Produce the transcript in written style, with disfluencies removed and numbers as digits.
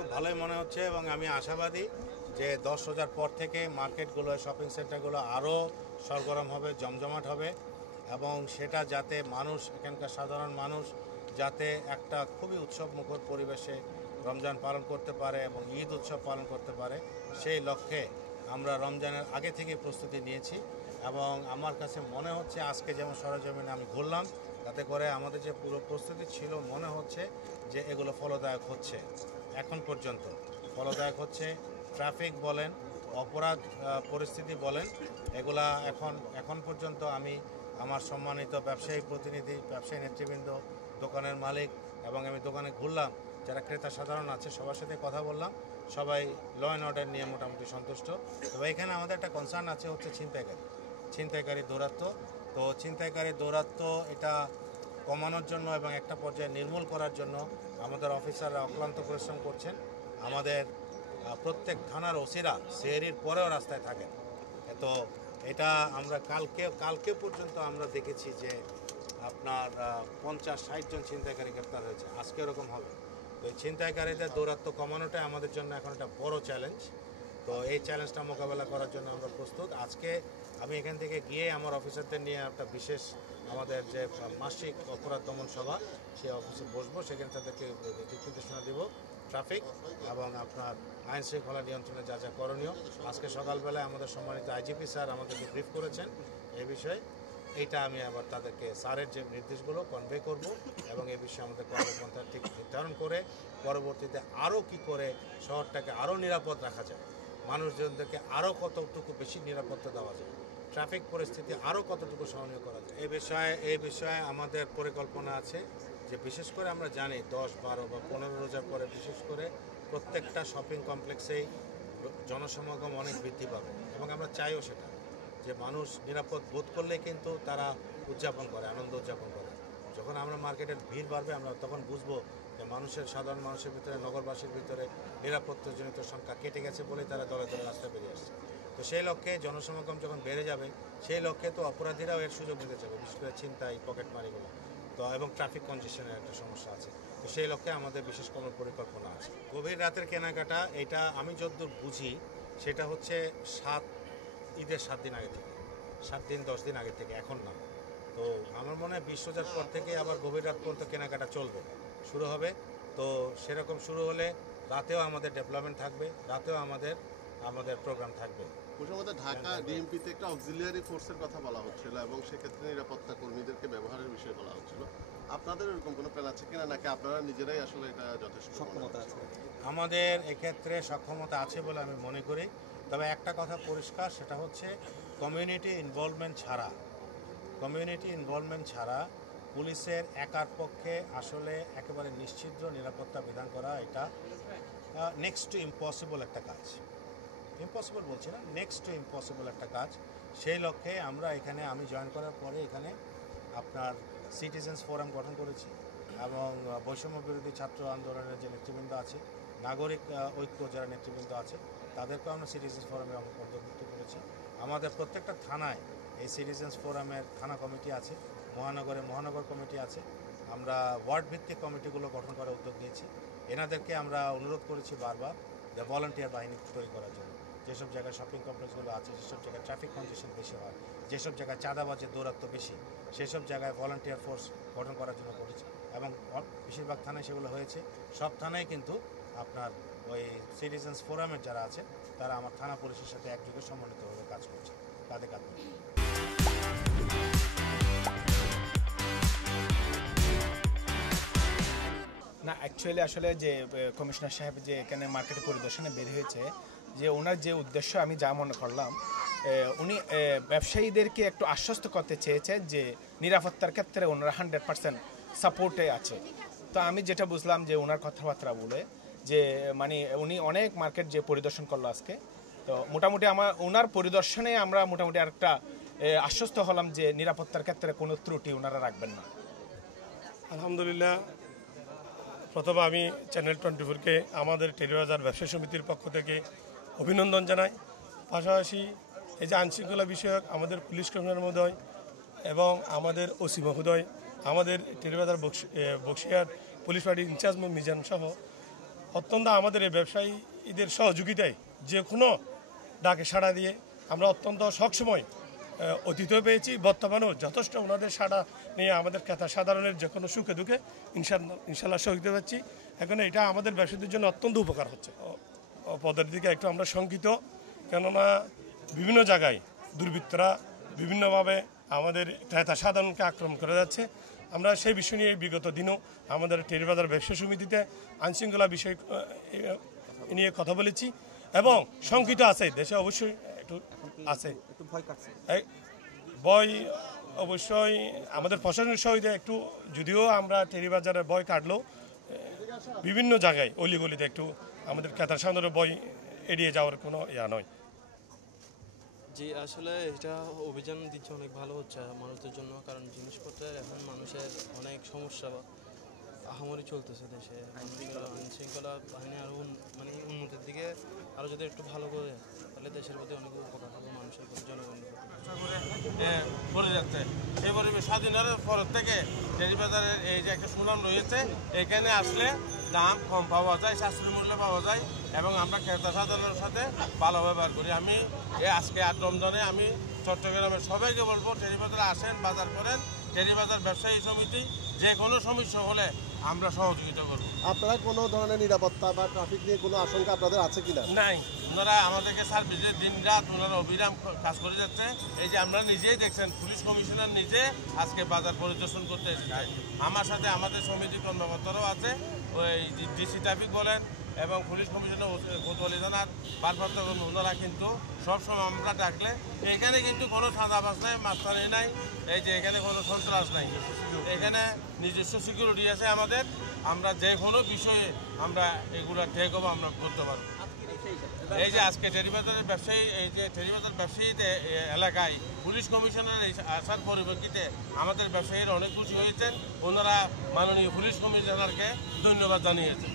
খুব ভালোই মনে হচ্ছে এবং আমি আশাবাদী যে 10 রোজার পর থেকে মার্কেটগুলো শপিং সেন্টারগুলো আরও সরগরম হবে, জমজমাট হবে এবং সেটা যাতে মানুষ, এখানকার সাধারণ মানুষ যাতে একটা খুবই উৎসবমুখর পরিবেশে রমজান পালন করতে পারে এবং ঈদ উৎসব পালন করতে পারে, সেই লক্ষ্যে আমরা রমজানের আগে থেকে প্রস্তুতি নিয়েছি। এবং আমার কাছে মনে হচ্ছে আজকে যেমন সরেজমিনে আমি ঘুরলাম, তাতে করে আমাদের যে পুরো প্রস্তুতি ছিল মনে হচ্ছে যে এগুলো ফলদায়ক হচ্ছে। এখন পর্যন্ত ফলদায়ক হচ্ছে। ট্রাফিক বলেন, অপরাধ পরিস্থিতি বলেন, এগুলা এখন পর্যন্ত আমি আমার সম্মানিত ব্যবসায়ী প্রতিনিধি, ব্যবসায়ী নেতৃবৃন্দ, দোকানের মালিক এবং আমি দোকানে ঘুরলাম, যারা ক্রেতা সাধারণ আছে সবার সাথে কথা বললাম, সবাই ল অ্যান্ড অর্ডার নিয়ে মোটামুটি সন্তুষ্ট। তবে এখানে আমাদের একটা কনসার্ন আছে হচ্ছে ছিনতাইকারী দৌরাত্ম্য। তো ছিনতাইকারী দৌরাত্ম্য এটা কমানোর জন্য এবং একটা পর্যায়ে নির্মূল করার জন্য আমাদের অফিসাররা অক্লান্ত পরিশ্রম করছেন। আমাদের প্রত্যেক থানার ওসিরা সেহরির পরেও রাস্তায় থাকেন। তো এটা আমরা কালকে পর্যন্ত আমরা দেখেছি যে আপনার 50-60 জন ছিনতাইকারী গ্রেপ্তার হয়েছে। আজকে এরকম হবে। তো এই ছিনতাইকারীদের দৌরাত্ম্য কমানোটাই আমাদের জন্য এখন একটা বড় চ্যালেঞ্জ। তো এই চ্যালেঞ্জটা মোকাবেলা করার জন্য আমরা প্রস্তুত। আজকে আমি এখান থেকে গিয়ে আমার অফিসারদের নিয়ে একটা বিশেষ আমাদের যে মাসিক অপরাধ দমন সভা, সেই অফিসে বসবো, সেখানে তাদেরকে দিক নির্দেশনা দেব ট্রাফিক এবং আপনার আইন শৃঙ্খলা নিয়ন্ত্রণে যা যা করণীয়। আজকে সকালবেলায় আমাদের সম্মানিত আইজিপি স্যার আমাদেরকে ব্রিফ করেছেন এই বিষয়ে। এইটা আমি আবার তাদেরকে স্যারের যে নির্দেশগুলো কনভে করব এবং এই বিষয়ে আমাদের কর্মপন্থা ঠিক নির্ধারণ করে পরবর্তীতে আরও কি করে শহরটাকে আরও নিরাপদ রাখা যায়, মানুষজনদেরকে আরও কতটুকু বেশি নিরাপত্তা দেওয়া যায়, ট্রাফিক পরিস্থিতি আরও কতটুকু সহনীয় করা যায়, এই বিষয়ে আমাদের পরিকল্পনা আছে। যে বিশেষ করে আমরা জানি 10, 12 বা 15 রোজার পরে বিশেষ করে প্রত্যেকটা শপিং কমপ্লেক্সেই জনসমাগম অনেক বৃদ্ধি পাবে এবং আমরা চাইও সেটা, যে মানুষ নিরাপদ বোধ করলে কিন্তু তারা উদযাপন করে, আনন্দ উদযাপন করে। যখন আমরা মার্কেটের ভিড় বাড়বে আমরা তখন বুঝবো যে সাধারণ মানুষের ভিতরে, নগরবাসীর ভিতরে নিরাপত্তাজনিত সংখ্যা কেটে গেছে বলেই তারা দলে দলে রাস্তায় বেরিয়ে আসছে। তো সেই লক্ষ্যে জনসমাগম যখন বেড়ে যাবে সেই লক্ষ্যে তো অপরাধীরাও এর সুযোগ নিতে যাবে, বিশেষ করে ছিনতাই, পকেটমারিগুলো। তো এবং ট্রাফিক কনজেশনের একটা সমস্যা আছে। তো সেই লক্ষ্যে আমাদের বিশেষ কোনো পরিকল্পনা আছে। গভীর রাতের কেনাকাটা এটা আমি যতদূর বুঝি সেটা হচ্ছে ঈদের 7 দিন আগে থেকে, 7 দিন 10 দিন আগে থেকে, এখন না। তো আমার মনে হয় 20 রোজার পর থেকে আবার গভীর রাত পর্যন্ত কেনাকাটা চলবে, শুরু হবে। তো সেরকম শুরু হলে রাতেও আমাদের ডেভেলপমেন্ট থাকবে, রাতেও আমাদের প্রোগ্রাম থাকবে। ঢাকা ডিএমপিতে একটা অক্সিলিয়ারি ফোর্সের কথা বলা হচ্ছিল এবং সেক্ষেত্রে নিরাপত্তা কর্মীদেরকে ব্যবহারের বিষয়ে বলা হচ্ছিল। আপনাদের এরকম কোনো প্ল্যান আছে কিনা, নাকি আপনারা নিজেরাই আসলে এটা যথেষ্ট সক্ষমতা আছে? আমাদের এক্ষেত্রে সক্ষমতা আছে বলে আমি মনে করি। তবে একটা কথা পরিষ্কার, সেটা হচ্ছে কমিউনিটি ইনভলভমেন্ট ছাড়া পুলিশের একার পক্ষে আসলে একেবারে নিশ্চিদ্র নিরাপত্তা বিধান করা এটা নেক্সট টু ইম্পসিবল একটা কাজ। ইম্পসিবল বলছি না, নেক্সট টু ইম্পসিবল একটা কাজ। সেই লক্ষ্যে আমরা এখানে, আমি জয়েন করার পরে এখানে আপনার সিটিজেন্স ফোরাম গঠন করেছি এবং বৈষম্য বিরোধী ছাত্র আন্দোলনের যে নেতৃবৃন্দ আছে, নাগরিক ঐক্য যারা নেতৃবৃন্দ আছে, তাদেরকেও আমরা সিটিজেন্স ফোরামে অন্তর্ভুক্ত করেছি। আমাদের প্রত্যেকটা থানায় এই সিটিজেন্স ফোরামের থানা কমিটি আছে, মহানগর কমিটি আছে। আমরা ওয়ার্ড ভিত্তিক কমিটিগুলো গঠন করার উদ্যোগ নিয়েছি। এনাদেরকে আমরা অনুরোধ করেছি বারবার যে ভলান্টিয়ার বাহিনী তৈরি করার জন্য। যেসব জায়গায় শপিং কমপ্লেক্সগুলো আছে, যেসব জায়গায় ট্রাফিক কনজেশন বেশি হয়, যেসব জায়গায় চাঁদাবাজের দৌরাত্ম্য বেশি, সেসব জায়গায় ভলান্টিয়ার ফোর্স গঠন করার জন্য করেছি এবং বেশিরভাগ থানায় সেগুলো হয়েছে। সব থানায় কিন্তু আপনার ওই সিটিজেন্স ফোরামের যারা আছে তারা আমার থানা পুলিশের সাথে একযোগে সমন্বিতভাবে কাজ করছে, কাঁধে কাঁধ মিলিয়ে। না, অ্যাকচুয়ালি আসলে যে কমিশনার সাহেব যে এখানে মার্কেটে পরিদর্শনে বের হয়েছে, যে ওনার যে উদ্দেশ্য আমি যা মনে করলাম, উনি ব্যবসায়ীদেরকে একটু আশ্বস্ত করতে চেয়েছে যে নিরাপত্তার ক্ষেত্রে ওনারা 100% সাপোর্টে আছে। তো আমি যেটা বুঝলাম যে ওনার কথাবার্তা বলে যে মানে উনি অনেক মার্কেট যে পরিদর্শন করলো আজকে, তো মোটামুটি ওনার পরিদর্শনে আমরা মোটামুটি আরেকটা আশ্বস্ত হলাম যে নিরাপত্তার ক্ষেত্রে কোনো ত্রুটি ওনারা রাখবেন না। আলহামদুলিল্লাহ, প্রথমে আমি চ্যানেল 24-কে আমাদের টেলিবাজার ব্যবসায়ী সমিতির পক্ষ থেকে অভিনন্দন জানাই। পাশাপাশি এই যে আইনশৃঙ্খলা বিষয়ক আমাদের পুলিশ কমিশনার মহোদয় এবং আমাদের ওসি মহোদয়, আমাদের টেলিবাজার বক্সিয়ার পুলিশ পার্টির ইনচার্জ মিজান সহ অত্যন্ত আমাদের এই ব্যবসায়ীদের সহযোগিতায় যে কোনো ডাকে সাড়া দিয়ে আমরা অত্যন্ত সবসময় অতীতেও পেয়েছি, বর্তমানেও যথেষ্ট ওনাদের সাড়া নিয়ে আমাদের ক্রেতা সাধারণের যে কোনো সুখে দুঃখে ইনশাল্লাহ সহিতে পাচ্ছি। এখন এটা আমাদের ব্যবসায়ীদের জন্য অত্যন্ত উপকার হচ্ছে। পদের দিকে একটু আমরা শঙ্কিত, কেননা বিভিন্ন জায়গায় দুর্বৃত্তরা বিভিন্নভাবে আমাদের ক্রেতা সাধারণকে আক্রমণ করে যাচ্ছে। আমরা সেই বিষয় নিয়ে বিগত দিনও আমাদের টেরিবাজার ব্যবসা সমিতিতে আইনশৃঙ্খলা বিষয় নিয়ে কথা বলেছি এবং শঙ্কিত আছে, দেশে অবশ্যই একটু আছে ভয়, অবশ্যই আমাদের প্রশাসনের সহিতে একটু, যদিও আমরা টেরিবাজারের ভয় কাটলেও বিভিন্ন জায়গায় অলিগলিতে একটু আমাদের ক্রেতা সাধারণের ভয় এড়িয়ে যাওয়ার কোনো ইয়া নয়। জি, আসলে এটা অভিযান দিচ্ছে অনেক ভালো হচ্ছে মানুষদের জন্য, কারণ জিনিসপত্রের এখন মানুষের অনেক সমস্যা আহামরি চলতেছে দেশে। আইনশৃঙ্খলা বাহিনী আরও মানে উন্নতির দিকে আরও যদি একটু ভালো করে, তাহলে দেশের প্রতি অনেক উপকার হবে মানুষের প্রতি, জনগণের করে যাচ্ছে। এই পরিবেশ স্বাধীনের পর থেকে টেরিবাজারের এই যে একটা সুনাম রয়েছে, এখানে আসলে দাম কম পাওয়া যায়, সাশ্রয়ী মূল্যে পাওয়া যায় এবং আমরা ক্রেতা সাধারণের সাথে ভালো ব্যবহার করি। আমি আজকে 8 রমজানে আমি চট্টগ্রামের সবাইকে বলবো, টেরিবাজারে আসেন, বাজার করেন। টেরিবাজার ব্যবসায়ী সমিতি যে কোনো সমস্যা হলে আমরা সহযোগিতা করব। আপনারা কোনো ধরনের নিরাপত্তা বা ট্রাফিক নিয়ে কোনো আশঙ্কা আপনাদের আছে কিনা? নাই, ওনারা আমাদেরকে সার্ভিসে দিন রাত ওনারা অবিরাম কাজ করে যাচ্ছে। এই যে আমরা নিজেই দেখছেন, পুলিশ কমিশনার নিজে আজকে বাজার পরিদর্শন করতে এসেছে। আমার সাথে আমাদের সমিতির কর্মকর্তারাও আছে, ওই ডিসি ট্রাফিক বলেন এবং পুলিশ কমিশনার কোতোয়ালি থানার ভারপ্রাপ্ত ওনারা কিন্তু সবসময় আমরা ডাকলে এখানে কিন্তু কোনো চাঁদাবাজ নাই, মাস্তানি নাই, এই যে এখানে কোনো সন্ত্রাস নাই, এখানে নিজস্ব সিকিউরিটি আছে আমাদের। আমরা যে কোনো বিষয়ে আমরা এগুলো টেক ওভার আমরা করতে পারবো। এই যে আজকে টেরিবাজারের ব্যবসায়ী, এই যে টেরিবাজার ব্যবসায়ীদের এলাকায় পুলিশ কমিশনার আসার পরিপ্রেক্ষিতে আমাদের ব্যবসায়ীরা অনেক খুশি হয়েছেন। ওনারা মাননীয় পুলিশ কমিশনারকে ধন্যবাদ জানিয়েছেন।